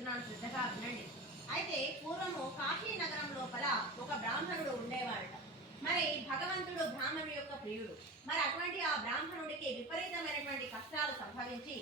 చెప్తున్నాను, శ్రద్ధగా వినండి. అయితే పూర్వము కాశీ నగరం లోపల ఒక బ్రాహ్మణుడు ఉండేవాడట. మరి భగవంతుడు బ్రాహ్మణుడి యొక్క ప్రియుడు. మరి అటువంటి ఆ బ్రాహ్మణుడికి విపరీతమైనటువంటి కష్టాలు సంభవించి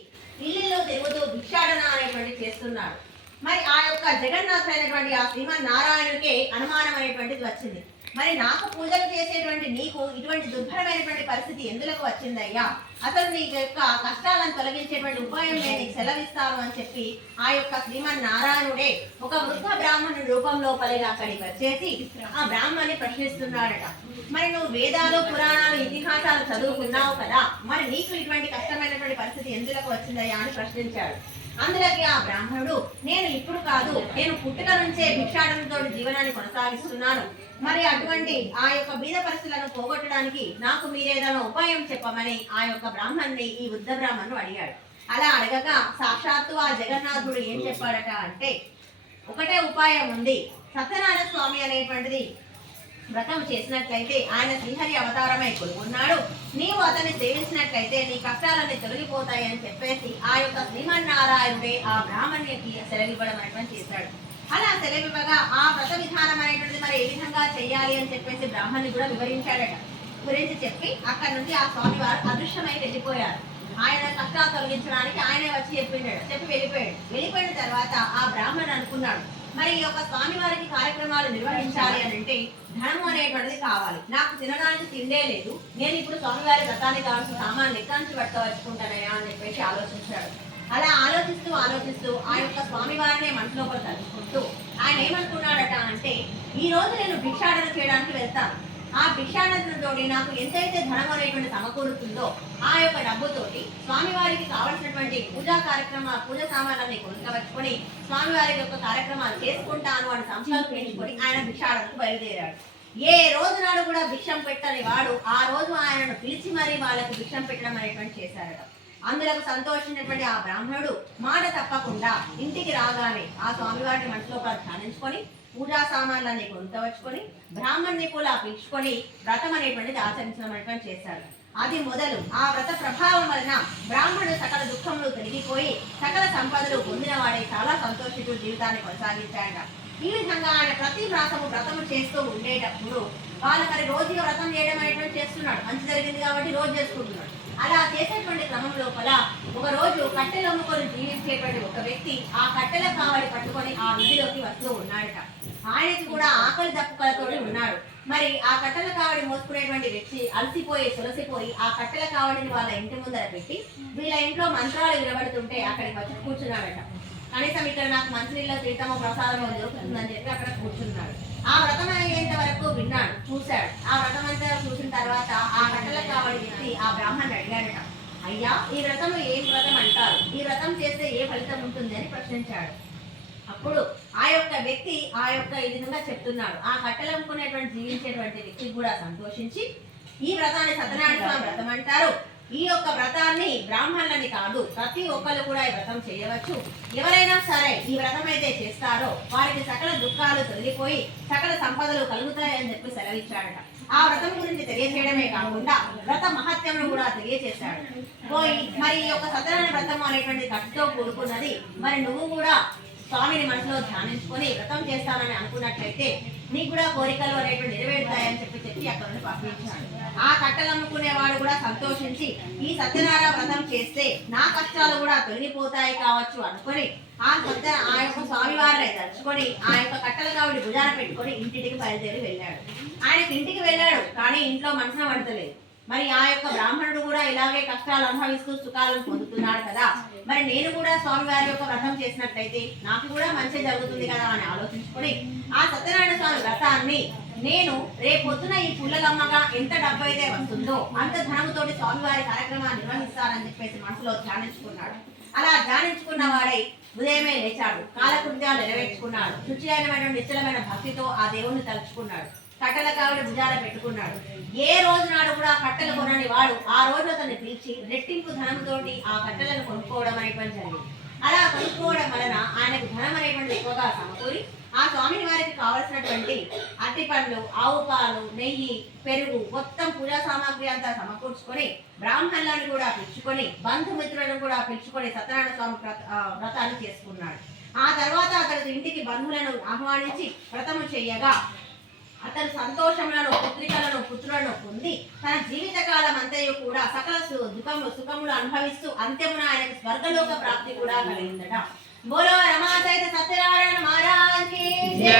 ఇల్లు తిరుగుతూ భిక్షాటన అనేటువంటి చేస్తున్నాడు. మరి ఆ యొక్క జగన్నాథ్ అయినటువంటి ఆ శ్రీమన్నారాయణుడికి అనుమానం అనేటువంటిది వచ్చింది. మరి నాకు పూజలు చేసేటువంటి నీకు ఇటువంటి దుర్భరమైనటువంటి పరిస్థితి ఎందులకు వచ్చిందయ్యా, అసలు నీ యొక్క కష్టాలను తొలగించేటువంటి ఉపాయం నేను నీకు సెలవిస్తాను అని చెప్పి ఆ యొక్క శ్రీమన్నారాయణుడే ఒక వృద్ధ బ్రాహ్మణుడి రూపంలో పలిగా అక్కడికి వచ్చేసి ఆ బ్రాహ్మణ్ణి ప్రశ్నిస్తున్నాడట. మరి నువ్వు వేదాలు పురాణాలు ఇతిహాసాలు చదువుకున్నావు కదా, మరి నీకు ఇటువంటి కష్టమైనటువంటి పరిస్థితి ఎందులకు వచ్చిందయ్యా అని ప్రశ్నించాడు. అందులోకి ఆ బ్రాహ్మణుడు, నేను ఇప్పుడు కాదు, నేను పుట్టుక నుంచే భిక్షాటనతో జీవనాన్ని కొనసాగిస్తున్నాను. మరి అటువంటి ఆ యొక్క బీద పరిస్థితులను పోగొట్టడానికి నాకు మీరేదైనా ఉపాయం చెప్పమని ఆ యొక్క బ్రాహ్మణ్ణి ఈ వృద్ధ బ్రాహ్మణుడు అడిగాడు. అలా అడగగా సాక్షాత్తు ఆ జగన్నాథుడు ఏం చెప్పాడట అంటే, ఒకటే ఉపాయం ఉంది. సత్యనారాయణ స్వామి అనేటువంటిది వ్రతం చేసినట్లయితే ఆయన శ్రీహరి అవతారమై కొలుకున్నాడు. నీవు అతన్ని సేవించినట్లయితే నీ కష్టాలన్నీ తొలగిపోతాయి అని చెప్పేసి ఆ యొక్క శ్రీమన్నారాయణుడే ఆ బ్రాహ్మణ్యకి సెలవివ్వడం అనేటువంటి చేశాడు. అలా సెలవివ్వగా ఆ వ్రత విధానం అనేటువంటిది మరి ఏ విధంగా చెయ్యాలి అని చెప్పేసి బ్రాహ్మణ్ణి కూడా వివరించాడట. గురించి చెప్పి అక్కడ నుంచి ఆ స్వామి వారు అదృశ్యమై వెళ్ళిపోయారు. ఆయన కష్టాలు తొలగించడానికి ఆయనే వచ్చి చెప్పి వెళ్ళిపోయాడు. వెళ్ళిపోయిన తర్వాత ఆ బ్రాహ్మణుడు అనుకున్నాడు, మరి ఈ యొక్క స్వామి వారికి కార్యక్రమాలు నిర్వహించాలి అని అంటే ధనము అనేటువంటిది కావాలి. నాకు తినడానికి తిండే లేదు, నేను ఇప్పుడు స్వామివారి వ్రతానికి కావాల్సిన సామాన్లు ఎక్కడి నుంచి పట్టుకోవచ్చుకుంటానయా అని చెప్పేసి ఆలోచించాడు. అలా ఆలోచిస్తూ ఆలోచిస్తూ ఆ యొక్క స్వామివారినే మనసులో తలుచుకుంటూ ఆయన ఏమనుకున్నాడట అంటే, ఈ రోజు నేను భిక్షాటన చేయడానికి వెళ్తాను. ఆ భిక్షాటనతోటి నాకు ఎంతైతే ధనం అనేటువంటి సమకూరుతుందో ఆ యొక్క డబ్బుతోటి స్వామివారికి కావలసినటువంటి పూజా సామాన్లని కొనుక్కవచ్చుకొని స్వామివారి యొక్క కార్యక్రమాలు చేసుకుంటాను అని సంకల్పించుకొని ఆయన భిక్షాటనకు బయలుదేరాడు. ఏ రోజు నాడు కూడా భిక్షం పెట్టని వాడు ఆ రోజు ఆయనను పిలిచి మరీ వాళ్ళకి భిక్షం పెట్టడం అనేటువంటి చేశారట. అందులో సంతోషించినటువంటి ఆ బ్రాహ్మణుడు మాట తప్పకుండా ఇంటికి రాగానే ఆ స్వామివారిని మనసులో ధ్యానించుకొని పూజా సామాన్లన్నీ కొనుక్కవచ్చుకొని బ్రాహ్మణ్ణి కూడా పిలుచుకొని వ్రతం అనేటువంటిది ఆచరించడం అనేటువంటి చేశాడు. అది మొదలు ఆ వ్రత ప్రభావం వలన బ్రాహ్మణుడు సకల దుఃఖములు తొలగిపోయి సకల సంపదలు పొందిన వాడే చాలా సంతోషిస్తూ జీవితాన్ని కొనసాగించాడు. ఈ విధంగా ఆయన ప్రతి వ్రతము చేస్తూ ఉండేటప్పుడు వాళ్ళు మరి రోజుగా వ్రతం చేయడం అనేటువంటి చేస్తున్నాడు. మంచి జరిగింది కాబట్టి రోజు చేసుకుంటున్నాడు. అలా చేసేటువంటి క్రమం లోపల ఒక రోజు కట్టెలు అమ్ముకొని జీవించేటువంటి ఒక వ్యక్తి ఆ కట్టెల కావడి పట్టుకొని ఆ వీధిలోకి వస్తూ ఉన్నాడట. ఆయనకి కూడా ఆకలి దప్పుకలతో ఉన్నాడు. మరి ఆ కట్టెల కావడి మోసుకునేటువంటి వ్యక్తి అలసిపోయి సొలసిపోయి ఆ కట్టెల కావడిని వాళ్ళ ఇంటి ముందర పెట్టి వీళ్ళ ఇంట్లో మంత్రాలు వినబడుతుంటే అక్కడికి వచ్చి కూర్చున్నాడట. కనీసం ఇక్కడ నాకు మంచినీళ్ళ తీర్థమో ప్రసాదమో దొరుకుతుందని చెప్పి అక్కడ కూర్చున్నాడు. ఆ వ్రతం అయ్యేంత వరకు విన్నాడు, చూశాడు. ఆ వ్రతం అంతా చూసిన తర్వాత ఆ కట్టెల కావడి వ్యక్తి ఆ బ్రాహ్మణుడు అడిగాడట, అయ్యా ఈ వ్రతం ఏం వ్రతం అంటారు, ఈ వ్రతం చేస్తే ఏ ఫలితం ఉంటుంది అని ప్రశ్నించాడు. అప్పుడు ఆ యొక్క వ్యక్తి ఈ విధంగా చెప్తున్నాడు. ఆ కట్టెలు అమ్ముకునేటువంటి జీవించేటువంటి వ్యక్తికి కూడా సంతోషించి ఈ వ్రతాన్ని సత్యనారాయణ స్వామి వ్రతం అంటారు. ఈ యొక్క వ్రతాన్ని బ్రాహ్మణులని కాదు ప్రతి ఒక్కరు కూడా ఈ వ్రతం చేయవచ్చు. ఎవరైనా సరే ఈ వ్రతం అయితే చేస్తారో వారికి సకల దుఃఖాలు తొలగిపోయి సకల సంపదలు కలుగుతాయని చెప్పి సెలవిచ్చాడట. ఆ వ్రతం గురించి తెలియచేయడమే కాకుండా వ్రత మహత్యమును కూడా తెలియచేశాడు. పోయి మరి ఈ యొక్క సత్యనారాయణ వ్రతం అనేటువంటి ఖర్చుతో కూడుకున్నది. మరి నువ్వు కూడా స్వామిని మనసులో ధ్యానించుకొని వ్రతం చేస్తానని అనుకున్నట్లయితే నీకు కూడా కోరికలు అనేటువంటి నెరవేరుతాయని చెప్పి అక్కడ నుండి పంపించాడు. ఆ కట్టెలు అమ్ముకునేవాడు కూడా సంతోషించి ఈ సత్యనారాయణ వ్రతం చేస్తే నా కష్టాలు కూడా తొలగిపోతాయి కావచ్చు అనుకొని ఆ యొక్క స్వామివారిని తలుచుకొని ఆ యొక్క కట్టెల కావడి భుజాన పెట్టుకొని ఇంటికి బయలుదేరి వెళ్ళాడు. ఆయనకి ఇంటికి వెళ్ళాడు కానీ ఇంట్లో మనసున పడతలేదు. మరి ఆ యొక్క బ్రాహ్మణుడు కూడా ఇలాగే కష్టాలు అనుభవిస్తూ సుఖాలను పొందుతున్నాడు కదా, మరి నేను కూడా స్వామివారి యొక్క వ్రతం చేసినట్లయితే నాకు కూడా మంచి జరుగుతుంది కదా అని ఆలోచించుకొని ఆ సత్యనారాయణ స్వామి వ్రతాన్ని నేను రేపొద్దున ఈ పుల్లలమ్మగా ఎంత డబ్బు అయితే వస్తుందో అంత ధనముతోటి స్వామివారి కార్యక్రమాన్ని నిర్వహిస్తానని చెప్పేసి మనసులో ధ్యానించుకున్నాడు. అలా ధ్యానించుకున్న వాడై ఉదయమే లేచాడు, కాలకృత్యాలు నెరవేర్చుకున్నాడు. శుచి అయినటువంటి నిశ్చలమైన భక్తితో ఆ దేవుణ్ణి తలుచుకున్నాడు. కట్టెల కావడి భుజాన పెట్టుకున్నాడు. ఏ రోజు నాడు కూడా కట్టెలు కొనని వాడు ఆ రోజు అతన్ని పిలిచి రెట్టింపు ధనంతోటి ఆ కట్టెలను కొనుక్కోవడం అనేటువంటి జరిగింది. అలా కొనుక్కోవడం వలన ఆయనకు ధనం అనేటువంటి ఎక్కువగా సమకూరి ఆ స్వామి వారికి కావలసినటువంటి అరటిపండ్లు, ఆవు పాలు, నెయ్యి, పెరుగు మొత్తం పూజా సామాగ్రి అంతా సమకూర్చుకొని బ్రాహ్మణులను కూడా పిలుచుకొని బంధుమిత్రులను కూడా పిలుచుకొని సత్యనారాయణ స్వామి వ్రతాన్ని చేసుకున్నాడు. ఆ తర్వాత అతడు ఇంటికి బంధువులను ఆహ్వానించి వ్రతము చేయగా అతను సంతోషములను, పుత్రికలను, పుత్రులను పొంది తన జీవితకాలం అంతయు కూడా సకల సుఖములు అనుభవిస్తూ అంత్యమున ఆయనకు స్వర్గలోక ప్రాప్తి కూడా కలిగిందట. బోలో రమా సహిత సత్యనారాయణ మహారాజ్ కి జై.